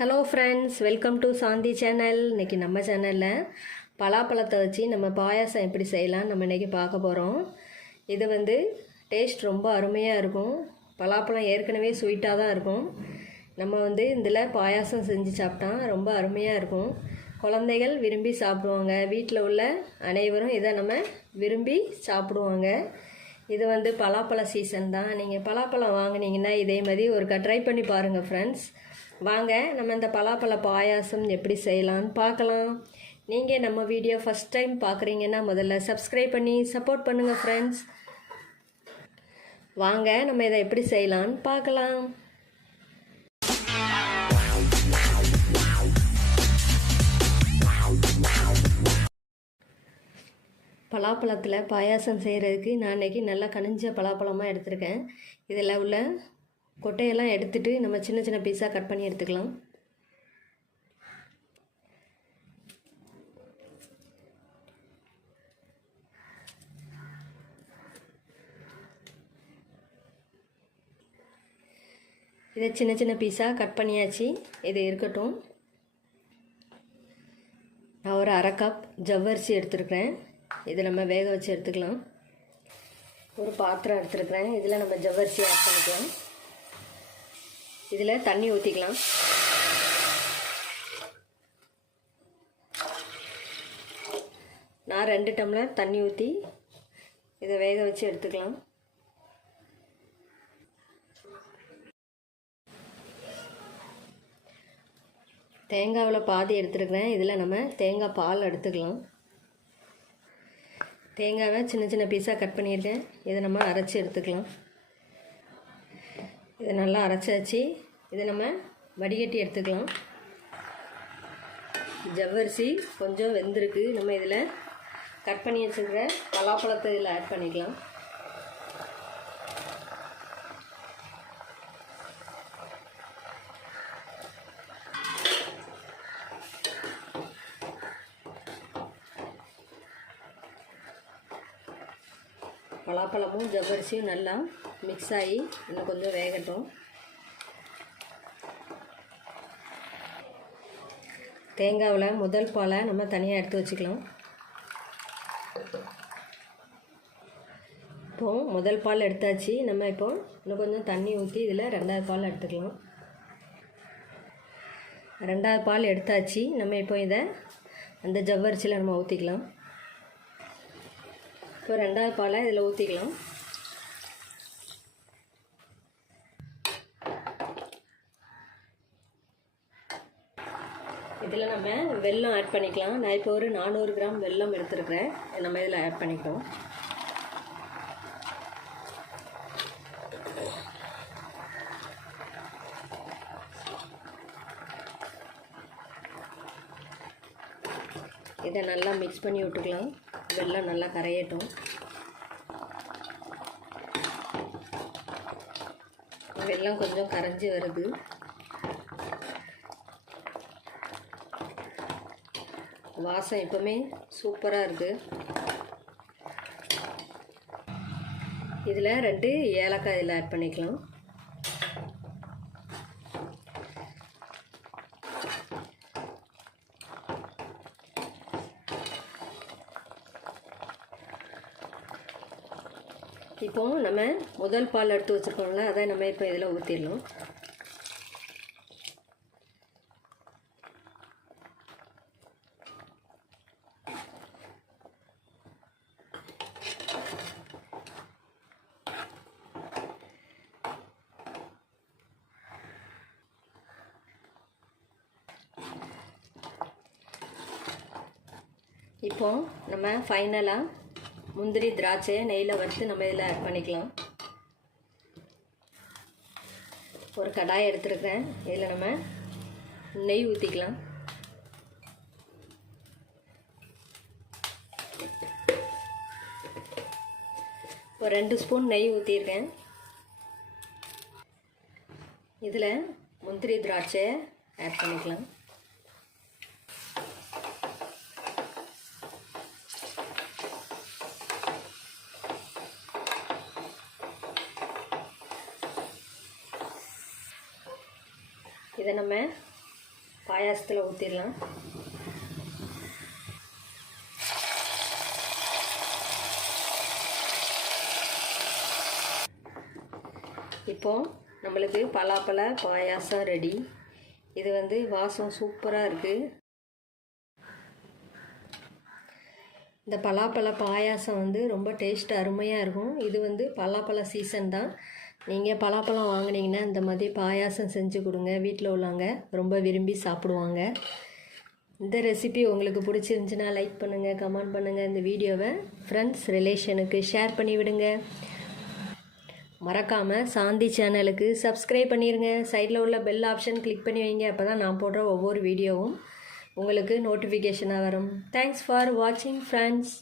Hello friends, welcome to Shanthi channel. இன்றைக்கி நம்ம சேனலில் பலாப்பழத்தை வச்சு நம்ம பாயாசம் எப்படி செய்யலாம் நம்ம இன்றைக்கி பார்க்க போகிறோம். இது டேஸ்ட் ரொம்ப அருமையாக இருக்கும். பலாப்பழம் ஏற்கனவே ஸ்வீட்டாக தான் இருக்கும். நம்ம இதில் பாயாசம் செஞ்சு சாப்பிட்டா ரொம்ப அருமையாக இருக்கும். குழந்தைகள் விரும்பி சாப்பிடுவாங்க. வீட்டில் உள்ள அனைவரும் இதை நம்ம விரும்பி சாப்பிடுவாங்க. இது பலாப்பழ சீசன் தான். நீங்கள் பலாப்பழம் வாங்கினீங்கன்னா இதே மாதிரி ஒருக்கா ட்ரை பண்ணி பாருங்கள் ஃப்ரெண்ட்ஸ். வாங்க நம்ம இந்த பலாப்பழ பாயாசம் எப்படி செய்யலான்னு பார்க்கலாம். நீங்கள் நம்ம வீடியோ ஃபஸ்ட் டைம் பார்க்குறீங்கன்னா முதல்ல சப்ஸ்கிரைப் பண்ணி சப்போர்ட் பண்ணுங்கள் ஃப்ரெண்ட்ஸ். வாங்க நம்ம இதை எப்படி செய்யலான்னு பார்க்கலாம். பலாப்பழத்தில் பாயாசம் செய்கிறதுக்கு நான் இன்றைக்கி நல்லா கனிஞ்ச பலாப்பழமாக எடுத்திருக்கேன். இதில் உள்ள கொட்டையெல்லாம் எடுத்துகிட்டு நம்ம சின்ன சின்ன பீஸாக கட் பண்ணி எடுத்துக்கலாம். இதை சின்ன சின்ன பீஸாக கட் பண்ணியாச்சு. இது இருக்கட்டும். நான் ஒரு அரை கப் ஜவ்வரிசி எடுத்துருக்கிறேன். இதை நம்ம வேக வச்சு எடுத்துக்கலாம். ஒரு பாத்திரம் எடுத்துருக்கிறேன். இதில் நம்ம ஜவ்வரிசி ஆட் பண்ணிக்கலாம். இதில் தண்ணி ஊற்றிக்கலாம். நான் 2 டம்ளர் தண்ணி ஊற்றி இதை வேக வச்சு எடுத்துக்கலாம். தேங்காவில் பாதி எடுத்துருக்கிறேன். இதில் நம்ம தேங்காய் பால் எடுத்துக்கலாம். தேங்காவை சின்ன சின்ன பீஸாக கட் பண்ணியிருக்கேன். இதை நம்ம அரைச்சி எடுத்துக்கலாம். இதை நல்லா அரைச்சாச்சு. இதை நம்ம வடிகட்டி எடுத்துக்கலாம். ஜவ்வரிசி கொஞ்சம் வெந்திருக்கு. நம்ம இதில் கட் பண்ணி வச்சுருக்கிற பலாப்பழத்தை இதில் ஆட் பண்ணிக்கலாம். பலாப்பழமும் ஜவ்வரிசியும் நல்லா மிக்ஸ் ஆகி இன்னும் கொஞ்சம் வேகட்டும். தேங்காவில் முதல் பாலை நம்ம தனியாக எடுத்து வச்சுக்கலாம். இப்போது முதல் பால் எடுத்தாச்சு. நம்ம இப்போது இன்னும் கொஞ்சம் தண்ணி ஊற்றி இதில் 2வது பால் எடுத்துக்கலாம். 2வது பால் எடுத்தாச்சு. நம்ம இப்போ இதை அந்த ஜவ்வரிசியில் நம்ம ஊற்றிக்கலாம். இப்போ 2வது பாலை இதில் ஊற்றிக்கலாம். இதில் நம்ம வெல்லம் ஆட் பண்ணிக்கலாம். நான் இப்போ ஒரு 400 கிராம் வெல்லம் எடுத்துருக்கிறேன். நம்ம இதில் ஆட் பண்ணிக்கலாம். இதை நல்லா மிக்ஸ் பண்ணி விட்டுக்கலாம். வெல்லம் நல்லா கரையட்டும். வெல்லம் கொஞ்சம் கரைஞ்சி வருது. வாசம் எப்பவுமே சூப்பராக இருக்குது. இதில் 2 ஏலக்காய் இதில் ஆட் பண்ணிக்கலாம். இப்போது நம்ம முதல் பால் எடுத்து வச்சுருக்கோம்ல, அதை நம்ம இப்போ இதில் ஊற்றிடலாம். இப்போது நம்ம ஃபைனலாக முந்திரி திராட்சையை நெய்யில் வறுத்து நம்ம இதில் ஆட் பண்ணிக்கலாம். ஒரு கடாய் எடுத்துருக்கிறேன். இதில் நம்ம நெய் ஊற்றிக்கலாம். ஒரு 2 ஸ்பூன் நெய் ஊற்றிருக்கேன். இதில் முந்திரி திராட்சையை ஆட் பண்ணிக்கலாம். இதை நம்ம பாயாசத்தில் ஊற்றிடலாம். இப்போது நம்மளுக்கு பலாப்பழ பாயாசம் ரெடி. இது வந்து வாசம் சூப்பராக இருக்குது. இந்த பலாப்பழ பாயாசம் வந்து ரொம்ப டேஸ்ட் அருமையாக இருக்கும். இது வந்து பலாப்பழ சீசன் தான். நீங்கள் பலாப்பழம் வாங்கினீங்கன்னா இந்த மாதிரி பாயாசம் செஞ்சு கொடுங்க. வீட்டில் உள்ளவங்க ரொம்ப விரும்பி சாப்பிடுவாங்க. இந்த ரெசிபி உங்களுக்கு பிடிச்சிருந்துச்சுன்னா லைக் பண்ணுங்கள், கமெண்ட் பண்ணுங்கள். இந்த வீடியோவை ஃப்ரெண்ட்ஸ் ரிலேஷனுக்கு ஷேர் பண்ணி விடுங்க. மறக்காமல் சாந்தி சேனலுக்கு சப்ஸ்கிரைப் பண்ணிடுங்க. சைடில் உள்ள பெல் ஆப்ஷன் கிளிக் பண்ணி வைங்க. அப்போ தான் நான் போடுற ஒவ்வொரு வீடியோவும் உங்களுக்கு நோட்டிஃபிகேஷனாக வரும். தேங்க்ஸ் ஃபார் வாட்சிங் ஃப்ரெண்ட்ஸ்.